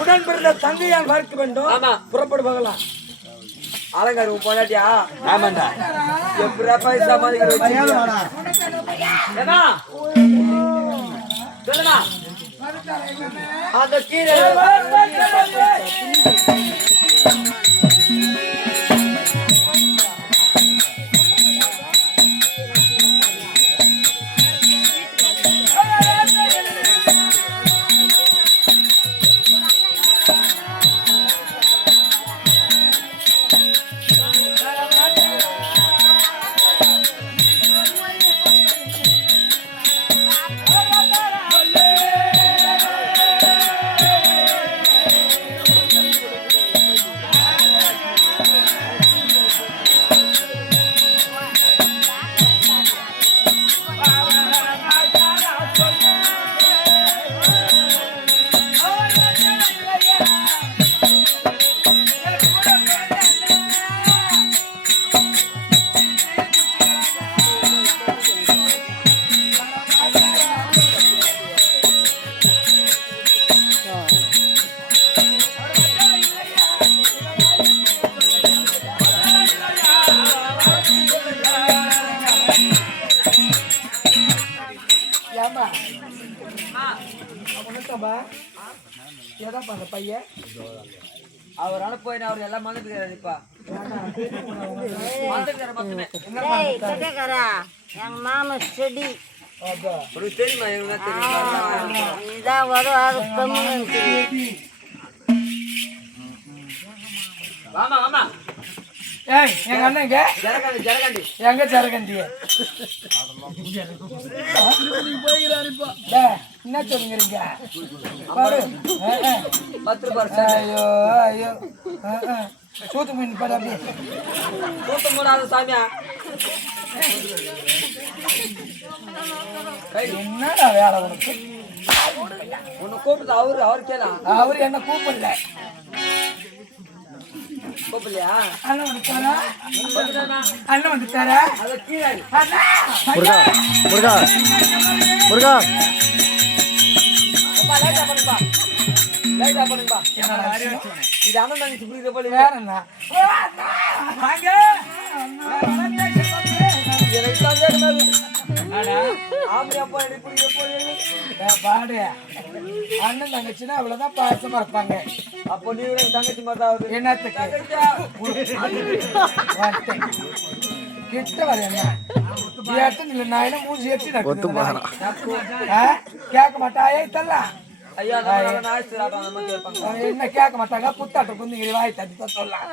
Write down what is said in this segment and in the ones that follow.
உடன் பிறந்த தங்கையால் பார்க்க வேண்டும். ஆமா, புறப்படு போகலாம். அலங்காரு போனாட்டியா? ஆமாண்டா. எப்படா பைசா மாதிரி வச்சிருக்கா? சொல்லுமா அந்த கீரை பையன் அவர் அனுப்ப அவர் எல்லாம் மறந்துட்டு எங்க மாமா செடி தெரியுமா? இதான் வரும் அது கம்மி. வாமா வாமா. ஏய் எங்க அண்ணங்க ஜரகண்டி ஜரகண்டி எங்க ஜரகண்டி போய்கிறாரு இப்போ. டேய் என்ன சொல்றீங்க பாரு 10 ரூபாய். ஐயோ ஐயோ சூத்து மீன் பாரு அப்படியே சூத்து மூடாத சாமியா. என்னடா வேலை உனக்கு? உன்னை கூப்பிட்டு அவரு கேலாம். அவரு என்ன கூப்பிடல. கூப்பிடலையா? அண்ணன் வந்துட்டாரா? அண்ணன் வந்துட்டாரா? அத கீழே முருகா முருகா முருகா லைட்டா பண்ணுப்பா. லைட்டா பண்ணுப்பா. என்னடா இது அண்ணன் தங்கச்சி புரியுத போல. வேற என்ன? வாங்க. பாடு அண்ணன் தங்கச்சின்னா அவ்வளவுதான் பாசமா இருப்பாங்க. அப்போ நீ தங்கச்சி மாதிரி என்னத்துக்கு கிட்ட வர என்ன எட்டு நான் மூஞ்சி எட்டி கேட்க மாட்டாயே தரலாம். ஐயா என்ன கேட்க மாட்டாங்க. புத்தாட்ட குந்திங்கிரி வாய் தட்டி சொல்லலாம்.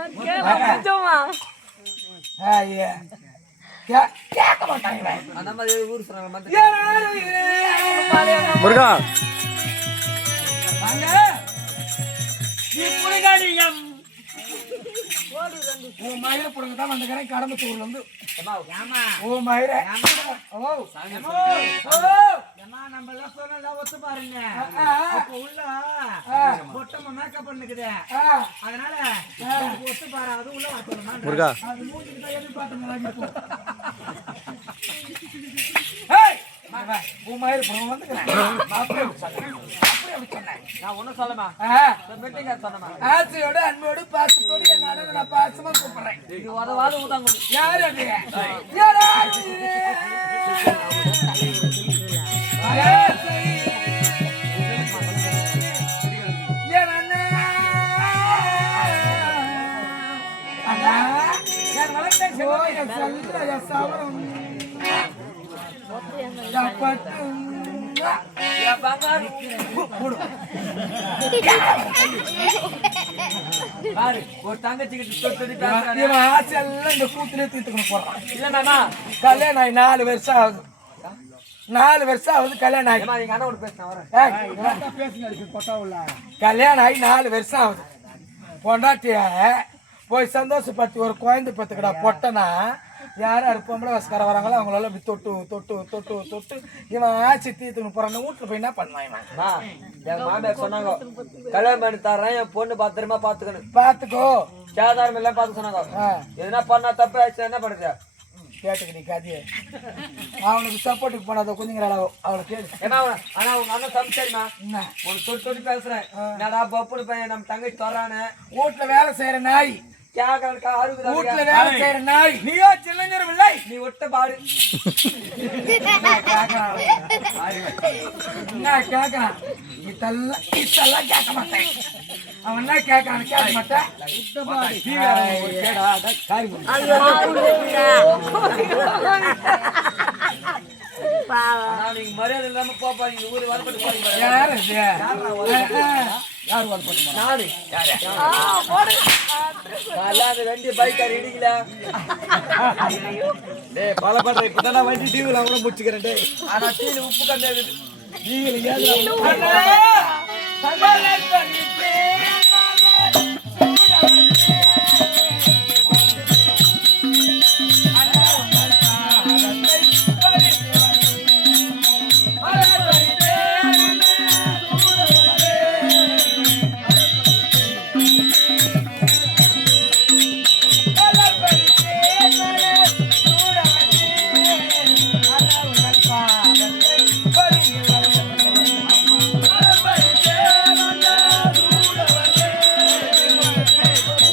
கேட்க மாட்டாங்க. அந்த மாதிரி ஊர் சொன்னாங்க. முருகா உன் மயிர புடுங்க தான் வந்துக்கிறேன் கடம்பத்தூர்ல இருந்து. ஓ மயிர நம்ம எல்லாம் சொன்னா ஒத்து பாருங்க. உள்ள பொட்டமா மேக்கப் பண்ணுக்குது. அதனால ஒத்து பாரு. அது உள்ள வாத்தணுமா? முருகா அது மூஞ்சிக்கு தான் எப்படி பாத்துங்க. உன் மயிர புடுங்க வந்துக்கிறேன். அப்படியே சொன்னேன். நான் ஒன்னும் சொல்லமா மீட்டிங் சொன்னமா. ஆசையோட அன்போடு பாசத்தோடு என் அண்ணனை நான் பாசமா கூப்பிடுறேன். இது உதவாது ஊதாங்க. யாரு அது? ஒரு தங்கச்சிக்கிட்டு ஆசை எல்லாம் இந்த கூத்துல தீர்த்துக்கணும் போறான். இல்ல மேமா கல்யாணம் ஆகி 4 வருஷம் ஆகுது. 4 வருஷம் ஆகுது கல்யாணம் ஆகி. எங்க அண்ணன் பேசுங்க. கல்யாணம் ஆகி 4 வருஷம் ஆகுது. பொண்டாட்டிய போய் சந்தோஷப்பட்டு ஒரு குழந்தை பத்துக்கடா பொட்டனா யாரும் யார் பொம்பளை வசக்கார வராங்களோ அவங்களால இப்படி தொட்டு தொட்டு தொட்டு தொட்டு இவன் ஆச்சு தீர்த்துன்னு போறான். வீட்டுல போய் என்ன பண்ணுவான் இவன்? என் மாமியார் சொன்னாங்க கல்யாணம் பண்ணி தர்றேன், என் பொண்ணு பத்திரமா பாத்துக்கணும், பாத்துக்கோ சேதாரம் எல்லாம் பாத்து சொன்னாங்க. எதுனா பண்ணா தப்பு ஆச்சு என்ன பண்ணுறது? கேட்டுக்கு நீ கதையை அவனுக்கு சப்போர்ட்டுக்கு போனாத குஞ்சுங்கிறாளோ அவளை கேளு. ஏமா ஆனா உங்க அண்ணன் சமைச்சாருமா என்ன உனக்கு தொட்டு தொட்டு பேசுறேன் என்னடா பப்புனு பையன் நம்ம தங்கச்சி தர்றானு வீட்டுல வேலை செய்யற நாய், கேட்கறதுக்கா அறுபது வீட்டுல வேலை செய்யற நாய், நீயோ சின்னஞ்சிரும் இல்லை நீ ஒட்ட பாடு என்ன கேட்கறான்? இதெல்லாம் கேட்க மாட்டேன். அவன் என்ன கேட்கறான்? கேட்க மாட்டேன். ஆனா நீங்க மரியாதை இல்லாம போப்பாங்க ஊரு வரப்பட்டு போறீங்க யாரு இது? யாரு வரப்பட்டு? நானு அந்த ரெண்டு பைக்கார் இடிக்கல டேய் பல பண்ற இப்பதான வண்டி டிவில கூட முடிச்சுக்கிறேன் டேய் ஆனா டீல உப்பு கண்டாது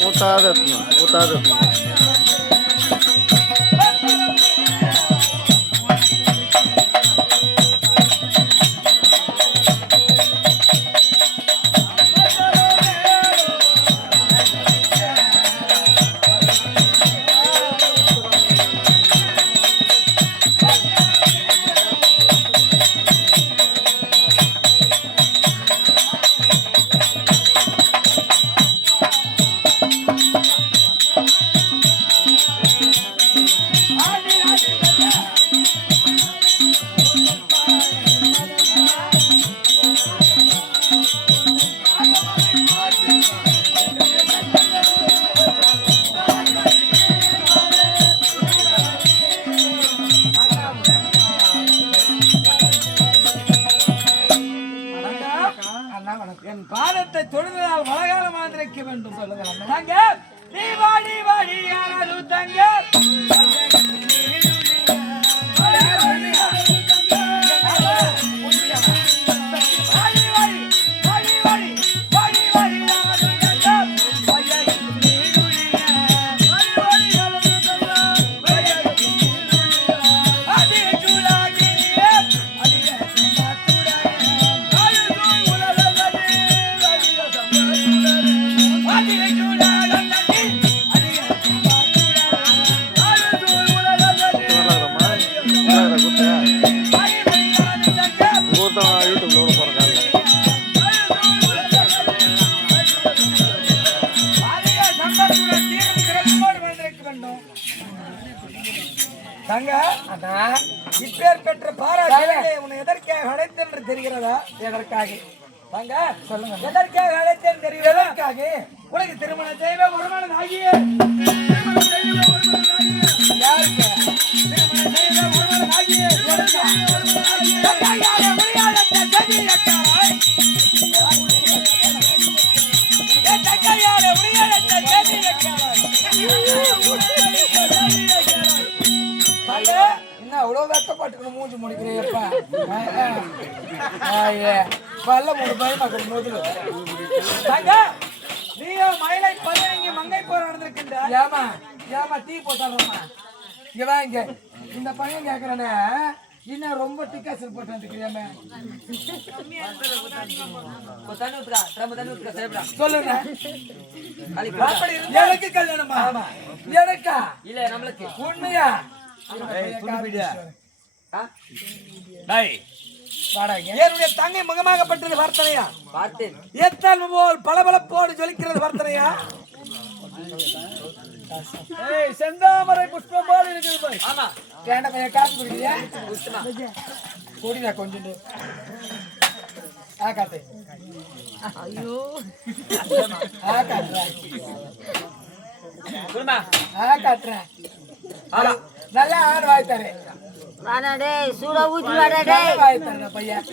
ஊத்தாது என் பாதத்தை தொழுதால் மழைகால மாதிரிக்க வேண்டும் சொல்லுங்க தங்க நீ வாடி வாடி யாராவது தங்க தங்க இப்பேர் பெற்ற பாராட்டு உன்னை எதற்காக அழைத்தேன் என்று தெரிகிறதா? எதற்காக? தங்க சொல்லுங்க. எதற்காக அழைத்தேன் தெரியும்? எதற்காக? உனக்கு திருமணம் செய்வே ஒருமனன் ஆகிய யாருக்கு? திருமணம் செய்வே ஒருமனன் ஆகிய தங்கையாலே முடியாதத்தை செவியக்காராய் தங்கையாலே முடியாதத்தை செவியக்காராய் என்ன அவ்வளவு வெட்டப்பட்டு மூஞ்சி முடிக்கிறேப்பா? பல்ல மூணு பயமாக்குது முதல்ல. தங்க நீயோ மயிலை பதினங்கி மங்கை போர் நடந்திருக்கின்ற ஏமா ஏமா டீ போட்டாலுமா இவன் இங்க இந்த பையன் கேக்குறானே இன்னும் ரொம்ப டிக்காசல் போட்டு வந்துக்கிறியாமே சொல்லுங்க. எனக்கு கல்யாணமா? எனக்கா? இல்ல நம்மளுக்கு உண்மையா? என்னுடைய தங்கை முகமாகப்பட்டது வார்த்தனையா? பார்த்தேன். எத்தல் போல் பளபளப்போடு ஜொலிக்கிறது வார்த்தனையா? செந்தாமரை புஷ்பம் போல இருக்குது. ஆமா ஏன்டா பையன் காசு குடிக்கிறியா? குடிடா கொஞ்சம். காத்து ஐயோ காட்டுறேன் காட்டுறேன். நல்லா ஆடு வாய்த்தாரு. வாடா டேய் சூடா ஊத்தி வாடா டேய் வாய்த்தாரு பையன்.